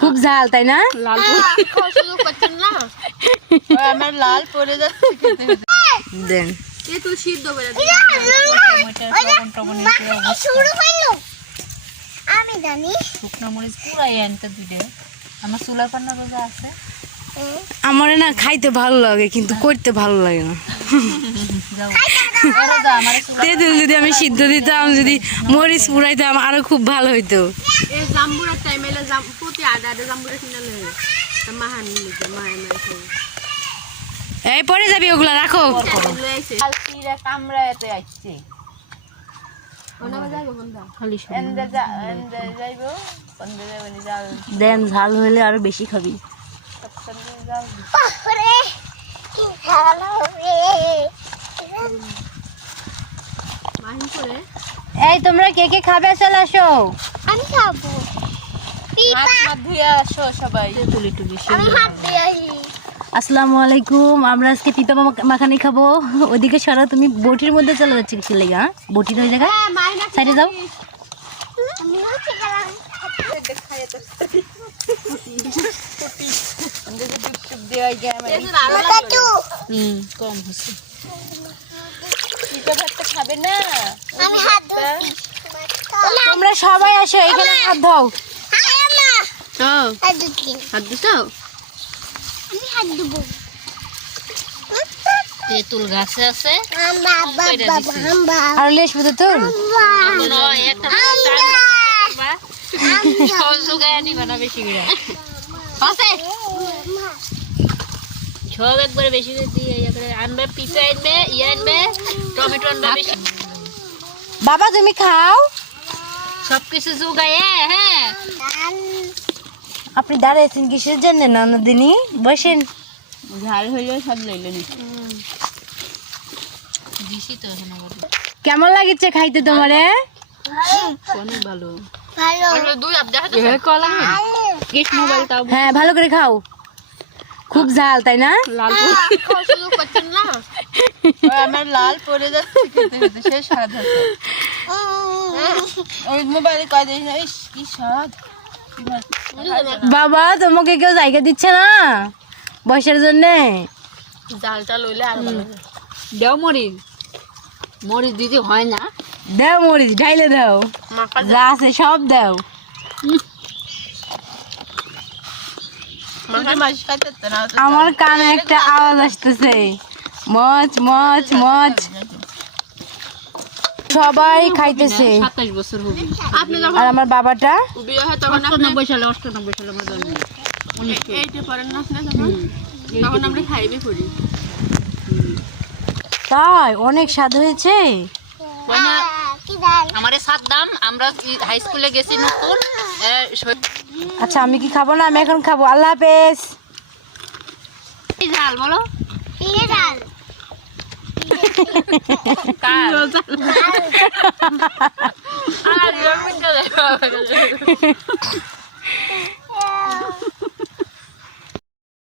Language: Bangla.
খুব ঝাল তাই না? লাল শুরু করছেন না আমার লাল পড়ে যাচ্ছে সিদ্ধ করে আমি জানি। শুকনো মরিচ পুরাই আনতে দিলে। আমার পান্না রোজা আছে। আমার না খাইতে ভালো লাগে কিন্তু করতে ভালো লাগে না। তেঁতুল যদি আমি সিদ্ধ দিতাম যদি মরিচ পুরাইতাম আরও খুব ভালো হইতো। এই পরে যাবি ওগুলা রাখো। লই আইছে। কালকিরা কামড়াতে আসছে। ওনা যাইবো কোনটা খালি এন্দে যা এন্দে যাইবো কোনদে যাবে নি যাও। দেন ঝাল হলে আরও বেশি খাবি। এই তোমরা কে কে খাবে? চলে আসো। আমি খাব। আসসালামু আলাইকুম আমরা আজকে পিপা মাখানি খাব। ওদিকে সরো তুমি বটির মধ্যে চলে যাচ্ছে কিছু লেগে? হ্যাঁ বটির ওই জায়গায়? সাইডে যাও আমি হচ্ছে গেলাম কোনদে যে আমার এসে আরও কাটু হুম কম হচ্ছে ভাতটা খাবে না আমি হাত তোমরা সবাই আসো এখানে হাত তো হাত ধুচ্ছি আমি হাত ধুবো। তেঁতুল গাছে আছে আম্বা বাবা আম্বা আর লেশ পেতে তো আম্বা একটা নিবা না বেশি করে। আছে সব একবারে বেশি করে দিয়ে ইয়ে করে আনবে পিঁপে আনবে ইয়ে আনবে টমেটো আনবে বেশি। বাবা তুমি খাও? সব কিছু জোগায় হ্যাঁ আপনি দাঁড়িয়েছেন কিসের জন্য নানা বসেন। ঝাল হইলেও সব লইলে নি। দিছি তো এখন আবার কেমন লাগিচ্ছে খাইতে তোমারে? অনেক ভালো? ভালো। দুই আপ দেখা কলা কৃষ্ণ মোবাইল হ্যাঁ ভালো করে খাও। খুব ঝাল তাই না? লাল না? আমার লাল পড়ে যাচ্ছে সে স্বাদ ওই মোবাইলে ইস কি স্বাদ। বাবা তোমাকে কেউ জায়গা দিচ্ছে না? বসার জন্য? জালটা লইলে আর দেও মরিচ। মরিচ দিতে হয় না। দাও মরিচ ঢাইলে দাও। মাখা যা আছে সব দাও মাখা মাছ খাইতে না আমার কানে একটা আওয়াজ আসতেছে মচ মচ মচ সবাই খাইতেছে সাতাশ বছর হবে আপনি যখন আর আমার বাবাটা বিয়ে হয় তখন আপনি অষ্টানব্বই সালে অষ্টানব্বই সালে আমার জন্ম এইটা পড়েন না আপনি তখন তখন আমরা খাইবে করি তাই অনেক স্বাদ হয়েছে আমারে সাত দাম আমরা হাই স্কুলে গেছি নতুন আচ্ছা আমি কি খাব না? আমি এখন খাব। আল্লাহ হাফেজ। ঝাল বলো। আর একটা